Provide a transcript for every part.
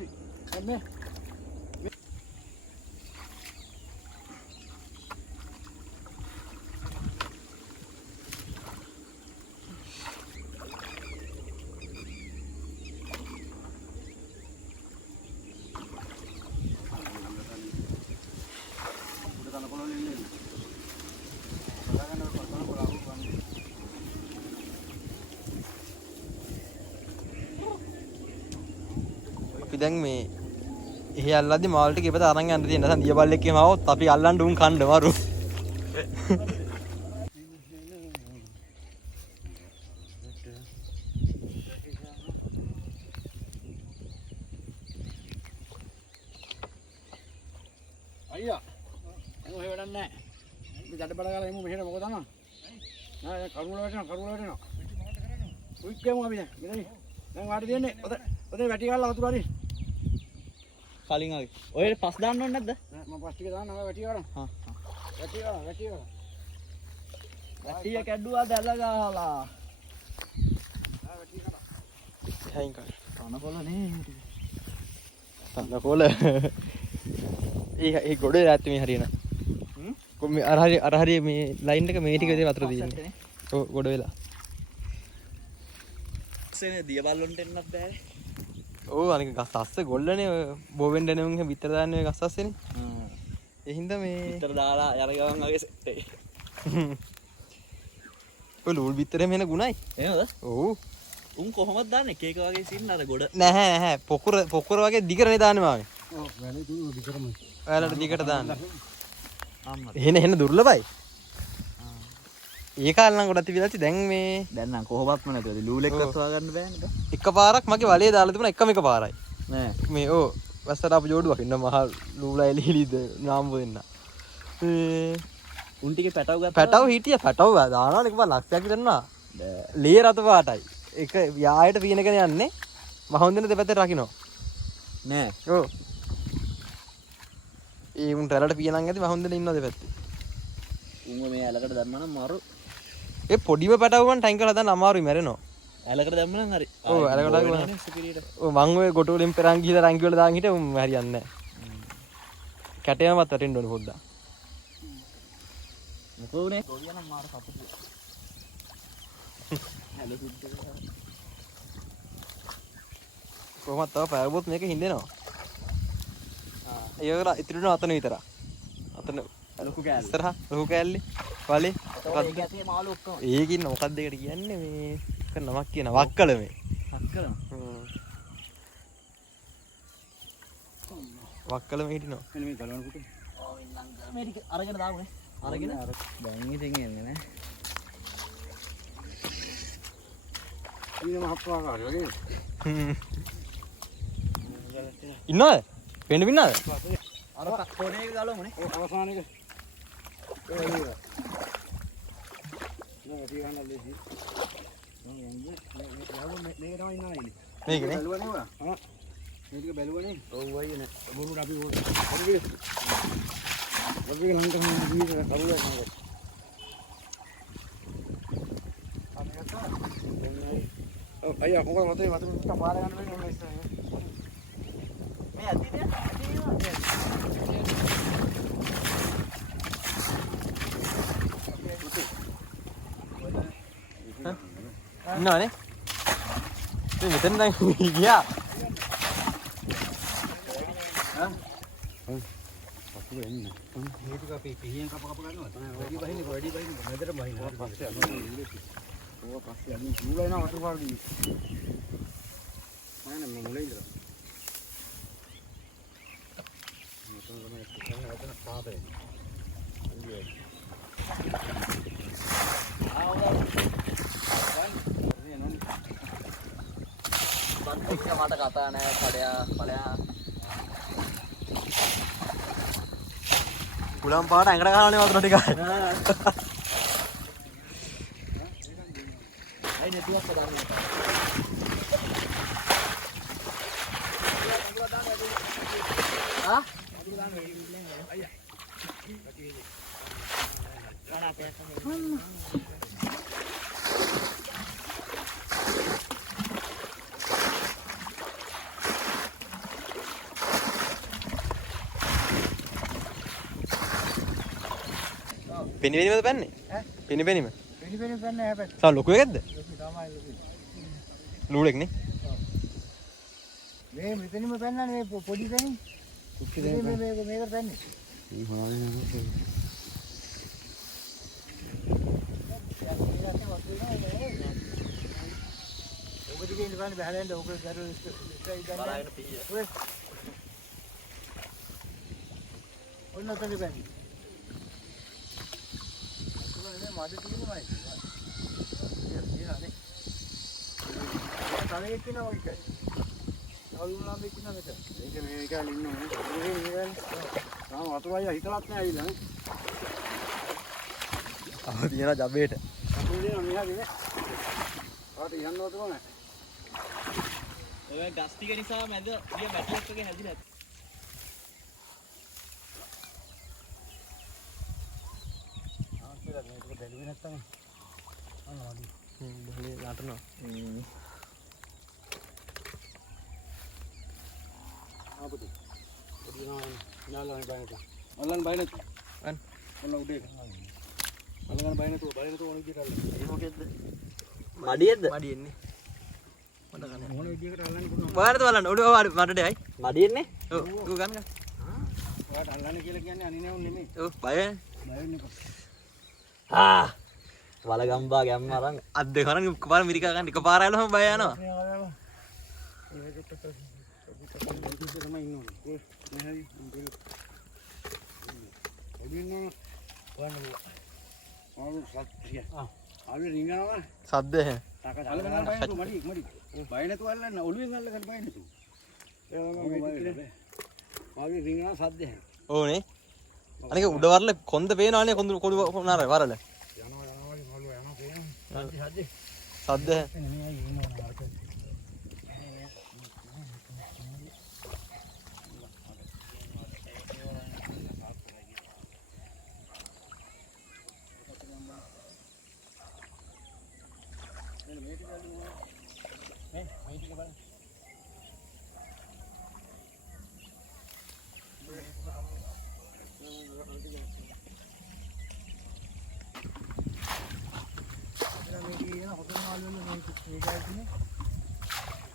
Ini. දැන් මේ එහෙ අල්ලද්දි මාල් ටික ඉපත අරන් යන්න තියෙන නැත්නම් දිය බල්ලෙක් එහෙම આવොත් අපි අල්ලන්න උන් කන්න වරු. අයියා එමු එහෙ වැඩක් නැහැ. අපි ජඩ බල ගාලා එමු මෙහෙට මොකද තමයි. නෑ කරුණ වැටෙනවා. උයික් ගමු අපි දැන්. දැන් වාඩි දෙන්නේ. ඔතේ වැටි ගාලා වතුර හරි. කලින් ආවේ. ඔය පස් දාන්න ඕනේ නැද්ද? නෑ මම පස් ටික දාන්න ආවා වැටි ගාලා. හා. වැටි ගාලා. වැටිය කැඩුවා දැල ගහලා. වැටි ගාලා. හයින් කර. තනකොළ නේ. තනකොළ. ඒ ගොඩේ රැත් මේ හරියන. මේ අර හරිය මේ ලයින් එක මේ ටික වතුර දින්නේ. ඔව් ගොඩ වෙලා. සෙනේ දිය බල්ලොන්ට එන්නත් බෑ. ඔව් අනික ගස් අස්සේ ගොල්ලනේ බෝවෙන් ඩෙනුන් විතර දාන්නේ ගස් අස්සේනේ. ඒ හින්දා මේ විතර දාලා යන ගමන් ආගේ සෙට් එක. ඔය ලූල් විතරේ මෙන්න ගුණයි. එහෙමද? ඔව්. උන් කොහොමද දාන්නේ? එක එක වගේ සින්න අර ගොඩ. නැහැ. පොකුර වගේ දිගටනේ දාන්නේ මාමේ. ඔව් වැලේ දුර දිගටම. ඔයාලට දිගට දාන්න. අම්මා. එහෙන දුර්ලභයි. ඒ කාලේ නම් ගොඩක් තිබිලා දැන් මේ දැන් නම් කොහොමත්ම නැතුවද ලූලෙක්වත් හොයාගන්න බෑනේ. එකපාරක් මගේ වලේ දාලා තිබුණා එකම පාරයි. නෑ. මේ වැස්සට ආපු ජෝඩුවක් ඉන්න මහ ලූලා එලිලිද නාම්බු දෙන්න. උන් ටිකේ පැටව ගත්තා. පැටව හිටිය පැටව දානවා එකපාර ලක්ෂයක් දෙන්නා. ලේ රතු පාටයි. එක යායට පීනගෙන යන්නේ මහොන්දෙන දෙපැත්තට රකින්න. නෑ. ඔව්. ඒ උන් රැළට පියනන් ඇති මහොන්දෙන ඉන්නවා දෙපැත්තේ. උන්ව මේ ඇලකට දැම්මම මරු. ඒ පොඩිම පැටව ගන්න ටැංකර හදන්න අමාරුයි මැරෙනවා. ඇලකට දැම්මම හරි. ඔව් ඇලකට ගන්න. ඔව් මං ඔය ගොටු වලින් පෙරන් ගිහලා රංගි වල දාන් හිටිය උන් හරියන්නේ නැහැ. කැටයමත් වැටෙන්න ඕනේ පොඩ්ඩක්. මොකෝ උනේ? ගොවියා නම් මාර කපුටු. හැලු සුද්ධ කරා. කොහොමද තව පැවුවොත් මේක හින්දෙනවා. ඒක ඉතිරින අතන විතරක්. අතන ලොකු කෑල්ල. ඉස්සරහා ලොකු කෑල්ලේ වලේ මොකක්ද? ඒක ඇතුලේ මාළු ඔක්කොම. ඒකින් මොකක්ද ඒකට කියන්නේ මේ නමක් කියන වක්කල මේ. හක්කලම. වක්කල මේ හිටිනවා. මෙන්න මේ ගලවන කුටි. ඔව් ඉන්නම් මේ ටික අරගෙන දාමුනේ. අරගෙන දැන් ඉතින් එන්නේ නේ. ඊන මහත්වා කාර්ය වගේ. ඉන්නවද? වෙන්න පින්නවද? අර කොනේ එක ගලවමුනේ. ඔය අවසාන එක. ඒ වගේ. නෑ ටික ගන්න ලේසි. මේක තමයි ඉන්නවා ඉන්නේ. මේකනේ. බැලුවනේ ඔයා. හා. මේ ටික බැලුවනේ. ඔව් අයියනේ. බොරුට අපි වගේ. වගේ ලං කරන ජීවිතය කරුණා නේද? ඔව් අයියා කොහොමද මතේ වතුර පාර ගන්න වෙන්නේ ඔන්න ඉස්සරහ. මේ ඇද්දිද? ඉන්නවනේ. මේ මෙතන දැන් ගියා. වතුර එන්නේ. මේ ටික අපි පිහියෙන් කප ගන්නවා. වැඩි බහින්නේ මෙතන බහිනවා. පස්සේ අනිත් ඕවා පස්සේ අනිත් මුල එනවා වතුර පාර දී. නෑ නෑ මුල ඉඳලා. මෙතන තමයි එතන පාතේ. මට කතා නෑ කඩයා කුලම් පාට ඇඟට ගහනනේ වතුර ටික. අයි නැතිවක් දාන්න. ආ? අයියා. පෙනි පෙනිමද පැන්නේ? ඈ? පෙනි පෙනිම. පිළිපෙන පන්නේ හැබැයි. සා ලොකු එකක්ද? ලොකු තමයි ලොකු. ලූලෙක් නේ. මේ මෙතනම පෙන්නන්නේ මේ පොඩි පෙනි. කුක්කි දෙන්න. මේක පෙන්නේ. ඔබ දිගේ ඉන්න බෑනේ බහලෙන්ද ඔක දරු ඉස්සයි දැන්. බලාගෙන පීය. ඔය. ඔන්න ඔතන බෑනේ. ඔතන මඩ තියෙනවයි. තියෙනනේ. තලෙක් ඉන්නවා වගේ. අවුරුනාම ඉන්නවා මෙතන. ඒක මේ කාලේ ඉන්නවා. තාම වතුර අයියා හිතලත් නෑ ඇවිල්ලා නේ. ආ තියන ජබේට. අපේ දෙන මෙහාගේ. ආට යන්නවත් ඕනේ. ඔය ගස් ටික නිසා මැද ගිය බැටරියක් වගේ හැදිලා ඇති. ආ කියලා මේක බැලුවේ නැත්තම් අනවලු. බහලේ නටනවා. ආපුදු. පොඩිනා නාලන බයනට. ඔල්ලන් බයනට. අන් ඔල්ල උඩේ. ඔල්ලන් බයනට ඕන විදිහට අල්ලන්න. ඒ මොකෙද්ද? මඩියෙද්ද? මඩියෙන්නේ. මොන විදිහකට අල්ලන්න පුළුවන්. වාරද බලන්න. ඔඩ මඩටයි. මඩියෙන්නේ? ඔව් ඌ ගන්න. ඔයාට අල්ලන්න කියලා කියන්නේ අනිනේ උන් නෙමෙයි. ඔව් බය. බය වෙන්න එපා. ආ! වලගම්බා ගැම්ම අරන් අත් දෙක කරන් එකපාර මිරිකා ගන්න එකපාර ආවම බය යනවා. ඒකට තමයි ඉන්න ඕනේ. මේ හරි එදින්න වන්න ආලු සත්‍ය. ආලු රිංගනවා. සද්ද එහේ. අල්ලගන්න බය නැතුව මඩි. බය නැතුව අල්ලන්න ඔළුවෙන් අල්ලගන්න බය නැතුව. ඒ වගේ ආලු රිංගනවා සද්ද එහේ. ඕනේ. අනික උඩ වරල කොන්ද පේනවනේ කොඳු නාර වරල. සද්ද එහේ.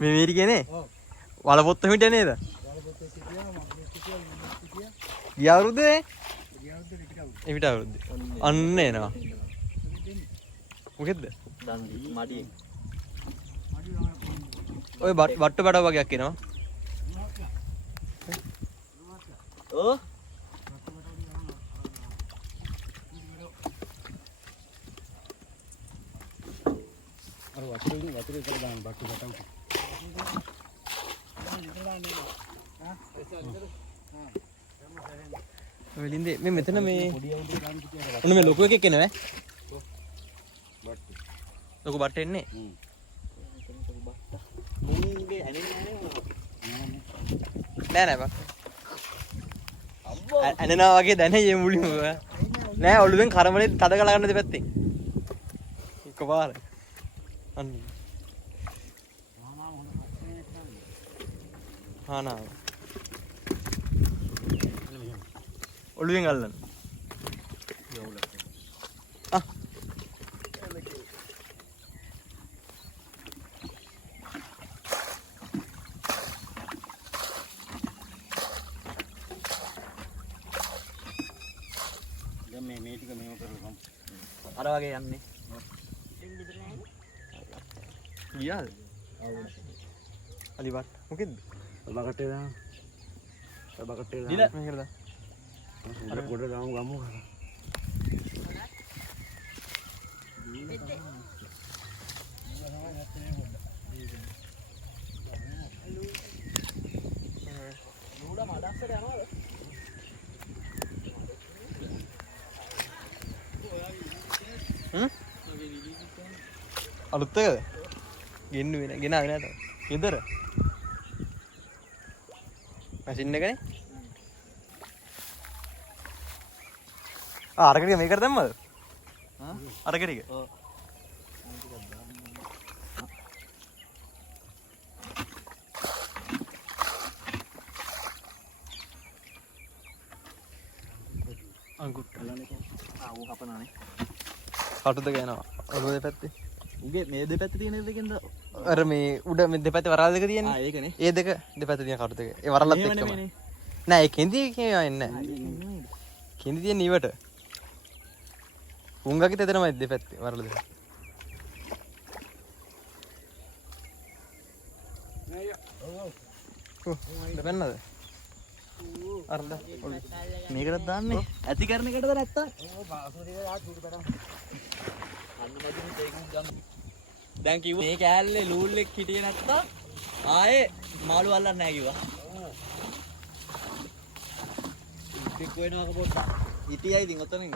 මේ මේටි කියන්නේ වල පොත්ත මිට නේද? ගිය අවුරුද්දේ එවිට අවුරුද්දේ අන්න එනවා. මොකෙද්ද? මඩියෙන්. ඔය බට්ට බඩ වගේක් එනවා. ඕ අර වතුරේ ඉතල දාන්න බක්කු ගටම්. ඔය ලින්දේ මේ මෙතන මේ ඔන්න මේ ලොකු එකෙක් එනවා ඈ. ලොකු බට්ට එන්නේ. මුන්ගේ ඇනෙන්නේ නෑ නෑ බා. ඇනනවා වගේ දැනේ මේ මුලින්ම. නෑ ඔළුවෙන් කරමලේ තද කල ගන්න දෙපැත්තෙන්. එකපාර. අන්න. හානා. ඔළුවෙන් අල්ලන්න. ආ. දැන් මේ ටික මෙහෙම කරලා අර වගේ යන්නේ. ගියාද? අලි වට. මොකෙද්ද? බකටේ දාන්න. බකටේ දාන්න. දිල. මේකට දා. අර පොඩ දාමු ගමු. නූඩ මඩස්සට යනවද? අලුත් එකද? ගෙන්නුවේ නෑ. ගෙනාවේ නෑ තාම. ගෙදර. මැෂින් එකනේ. අරක ටික මේකට දැම්මද? අරක ටික. ඔව්. අඟුට්ට. ආ ඌ හපනානේ. කටුද ගෑනවා. ඔළුව දෙපැත්තේ. උගේ මේ දෙපැත්තේ තියෙන දෙකෙන්ද අර මේ උඩ මේ දෙපැත්තේ වරල් දෙක තියෙන්නේ. ආ ඒකනේ. ඒ දෙක දෙපැත්තේ තියෙන කටු දෙක. ඒ වරලත් එක්කම. නෑ ඒ කෙන්දි කියන්නේ නෑ. කෙන්දි තියෙන ඉවට. උංගගේ තෙතනමයි දෙපැත්තේ වරල දෙක. දෙපැන්නද? අරද. මේකටත් දාන්නේ. ඇති කරන එකටද නැත්තම්? දැන් කිව්වා මේ කෑල්ලේ ලූල්ලෙක් හිටියේ නැත්තම් ආයේ මාළු අල්ලන්න නැහැ කිව්වා. ඉතින් කොහෙනවක පොඩ්ඩක්. හිටියයි ඉතින් ඔතනින්.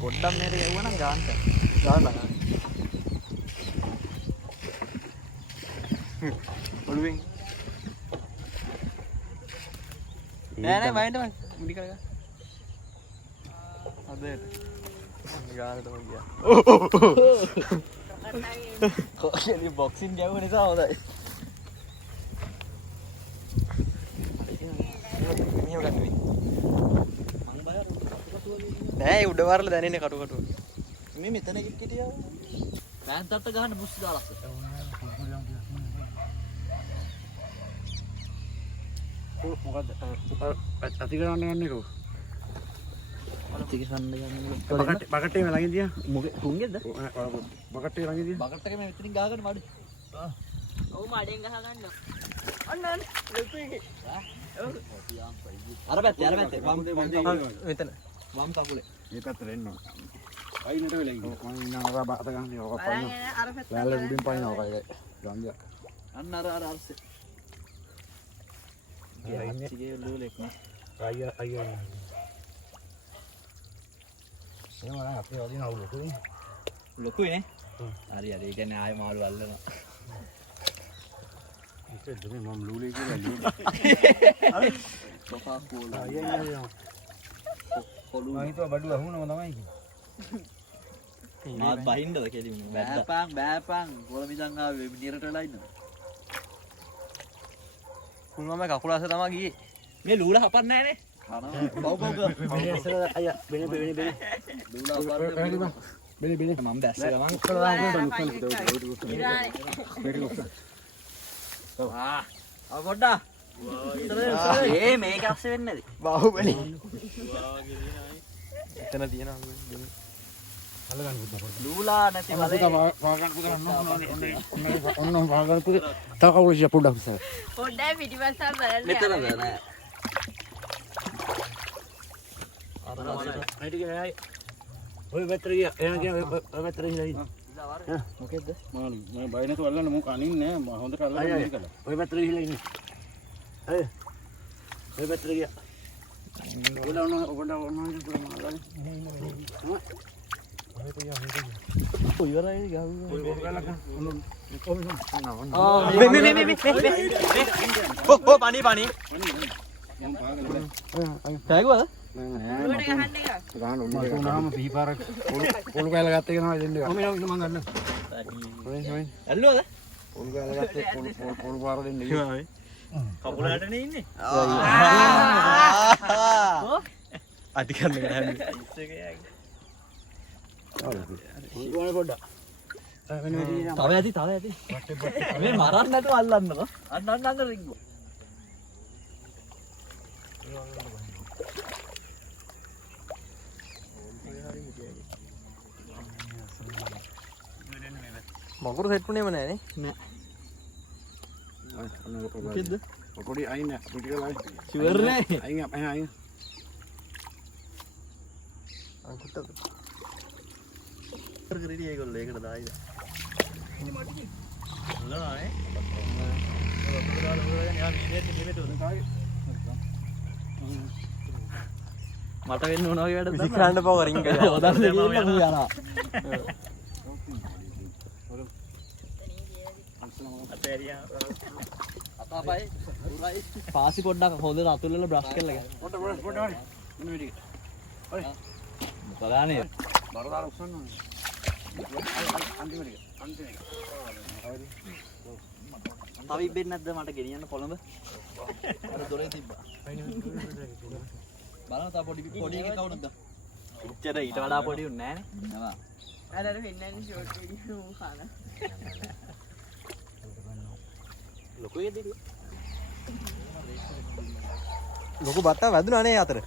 පොඩ්ඩක් මේක යවුවා නම් ගාන්න. ඔළුවෙන්. නෑ මයින්ඩ් මම මුඩි කරගන්න. අදේට. ගානට මම ගියා. කොහේ බොක්සින් ගැවුව නිසා හොඳයි. මෙහෙම ගන්න වෙයි. නෑ ඒ උඩ වරල දැනෙන්නේ කටු කටු. මේ මෙතන කිටියා. පෑන්ට්ට ගහන්න බුස් දාලා. මොකද අති කරන්න යන්නේ කො අති කරන්න යන්නේ බකටේ මේ ළඟින් තියා මොකේ තුන්ගේද බකටේ ළඟින් තියා බකට් එක මේ මෙතනින් ගහගන්න මඩ ඔව් මඩෙන් ගහ ගන්න අන්න ලොකු එකේ අර පැත්තේ වම් මෙතන වම් කකුලේ මේ පැත්තට එන්න ඕන පයින්නට වෙලා ඉන්නේ මම ඉන්නවා බාත ගන්න ඕක පයින්න වැල්ල උඩින් පයින්නවා කයි ගන්දිය අන්න අර අරසේ ගියේ ලූලෙක් නේ අයියා එහෙම අපේ වදින අවුල ලොකුයි නේ හරි හරි ඒ කියන්නේ ආයෙ මාළු අල්ලනවා ඒක දෙමෙ මම ලූලේ කියලා ලූලේ කොකා කෝලා අයියා කොළු මම හිතුවා බඩු අහුනම තමයි කිව්වේ මාත් බහින්නද කෙලින්ම බෑපන් කොළමිදන් ආවේ නිරට වෙලා ඉන්නවා කුල්මම කකුල අස්ස තමයි ගියේ. මේ ලූල හපන්නේ නැහැ නේ. අයියා බෙනේ ලූල හපන්නේ බෙනේ මම දැස්ස ගමන් පොඩ්ඩා ඒ මේක අස්සේ වෙන්නේ නැති. බාහුබලි. එතන තියෙනවා. අල්ලගන්න පුතා ලූලා නැති වලේ පාගන්න පුතා ඔන්න පාගන්න පුතා තව කවුරු ඉච්ච පොඩ්ඩක් ඉස්සර පොඩ්ඩයි පිටිපස්සට බලන්න මෙතනද නෑ. ඇයිද ගෑයි ඔය පැත්තට ගියා එයා ගියා ඔය පැත්තට ගිහලා ඉන්න මොකෙද්ද? මම බය නැතුව අල්ලන්න මම කනින්නේ නෑ මම හොඳට අල්ලන්න මේක කළා ඔය පැත්තට ගිහලා ඉන්නේ අය ඔය පැත්තට ගියා ඔන්න ඔන්න ඉවරයි ගහුවා. පානි පානි. තෑගුවද? ගහන්න උනාම පිහිපාරක් පොළු කෑල්ල ගත්ත එක තමයි දෙන්නේ. මම මම ගන්න. ඇල්ලුවද? පොළු කෑල්ල ගත්තේ පොළු පාර දෙන්නේ. කකුලටනේ ඉන්නේ. අටි කරන්න ගහන්නේ. ඕනේ පොඩ්ඩක්. තව ඇති. මේ මරන්න නැතුව අල්ලන්නකො. අන්න රිංගෝ. මගුරු සෙට්ුනේම නෑනේ. නෑ. මොකෙද්ද? පොඩි අයින් පිටි කරලා ෂුවර් නේ. අයින් අංකුට්ටද. කරගරි ඒගොල්ලෝ ඒකට දායිද. හොඳනනේ. මට වෙන්න ඕන වගේ වැඩ තමයි. විසිකරන්න පව රින් කරලා. ඔදන්න දෙන්න මම යනවා. අතාපයි උරයි පාසි පොඩ්ඩක් හොඳට අතුල්ලලා බ්‍රෂ් කරලා ගන්න. පොඩ මෙන්න මේ ටික. ඔය මොකදානේ? බරදාර උස්සන්න ඕනේ. අන්තිම එක. තව ඉබ්බෙන්නේ නැද්ද මට ගෙනියන්න කොළඹ? අර දොරේ තිබ්බා. බලන්න තා පොඩි එකේ කවුරුද? එච්චර ඊට වඩා පොඩි උන්නේ නෑනේ. නෑ. අර වෙන්නන්නේ ෂෝට් වීඩියෝ ખાන. ලොකු එකද? ලොකු බට්ටා වැදුනා නේ අතර.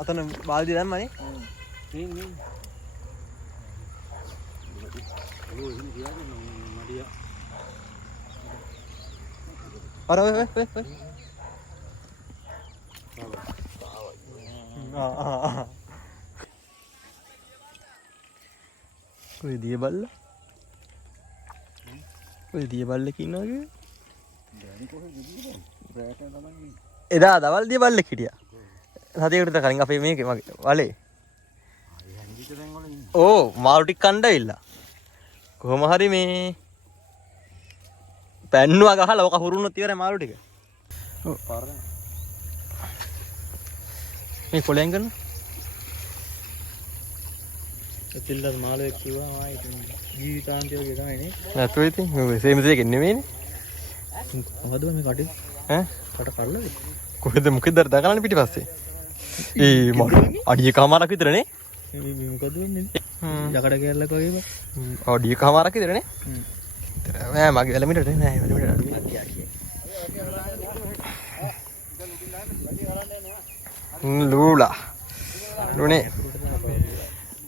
අතන බාල්දිය දැම්මනේ. මේ. මඩිය. අර ඔය ඔය දිය බල්ල. ඔය දිය බල්ලෙක් ඉන්නවා කිව්වේ. එදා දවල් දිය බල්ලෙක් හිටියා. සතියකට විතර කලින් අපේ මේකේ මගේ වලේ. ඕ මාළු ටික කණ්ඩ ඇවිල්ලා. කොහොම හරි මේ පැන්නුවා ගහලා ඔක හුරුන්නොත් ඉවරයි මාළු ටික. ඔව් පාරේ. මේ කොලෙන් ගන්න. ඇතිල්ලත් මාළුවෙක් කිව්වා මා ඉතින් ජීවිතාන්තය වගේ තමයි නේ. නැතුව ඉතින් මේ සේම දෙයක් නෙමෙයිනේ. මොකද මේ කටේ? ඈ? කට කල්ලාද? කොහෙද මොකෙද දකලානේ පිටිපස්සේ. ඒ මාළු අඩියකමාරක් විතරනේ. මේ මොකද වෙන්නේ? යකඩ කැල්ලක් වගේ බා. අඩියකමාරක් විතරනේ. නෑ මගේ එලමිටට නෑ එලමිටට අඩු වෙනවා කිය. ලූලා. ලුනේ.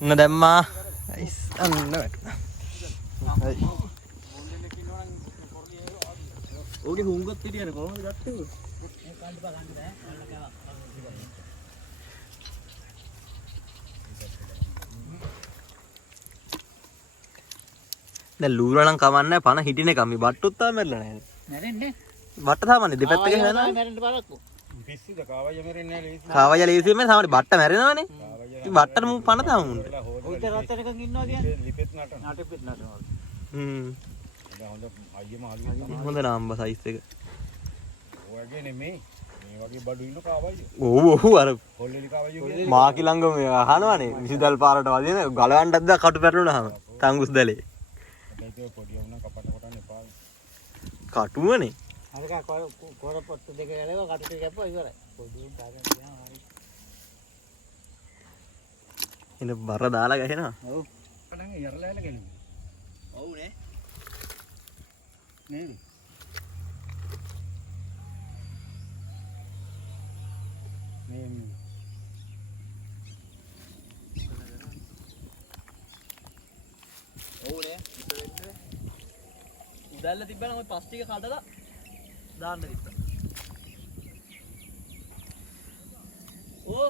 න දැම්මා. අයිස් අන්න වැටුණා. හයි. ඕකේ හුඟක් පිටියනේ කොහොමද ගත්තේ? දැන් ලූරා නම් කවන්නේ පණ හිටින එක මේ බට්ටුත් තාම මැරෙලා නැහැ. නැරෙන්නේ. බට්ට තාමනේ දෙපැත්තක හැදලා. මැරෙන්න බලක්කෝ. පිස්සුද කාවය මැරෙන්නේ නැහැ ලේසි. කාවය ලේසියෙන් මේ සාමාන්‍ය බට්ට මැරෙනවනේ. ඉතින් බට්ටට මු පණ තාම උන්නේ. ඔය තරතරකන් ඉන්නවා කියන්නේ. ලිපෙත් නටන. නාටෙපෙත් නටනවා. හොඳ අයියේ මාළු. හොඳ නාම්බ සයිස් එක. ඔයගේ නෙමෙයි. මේ වගේ බඩු ඉන්න කාවයිද? ඔව් අර කොල්ලෙලි කාවයිද? මාකි ළඟම අහනවනේ විසිදල් පාරට වදින ගලවන්නත් දා කටු පැටලුණාම තංගුස් දැලේ. ඒක පොඩි වුණා කපන්න කොටන්න එපා. කටුවනේ. අරක කොර පොත්තු දෙක ගලව කටු ටික කැපුවා ඉවරයි. පොඩි දාගෙන ගියාම හරි. එන බර දාලා ගහනවා. ඔව්. කඩන් යරලා යන ගෙන්නේ. ඔව් නේ. නේද? මේ ඔව් නේ. උදැල්ල තිබ්බනම් ඔය පස් ටික කඩලා දාන්න තිබ්බා. ඕ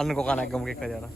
අන්න කොකා නැග්ග මොකෙක් හරි අර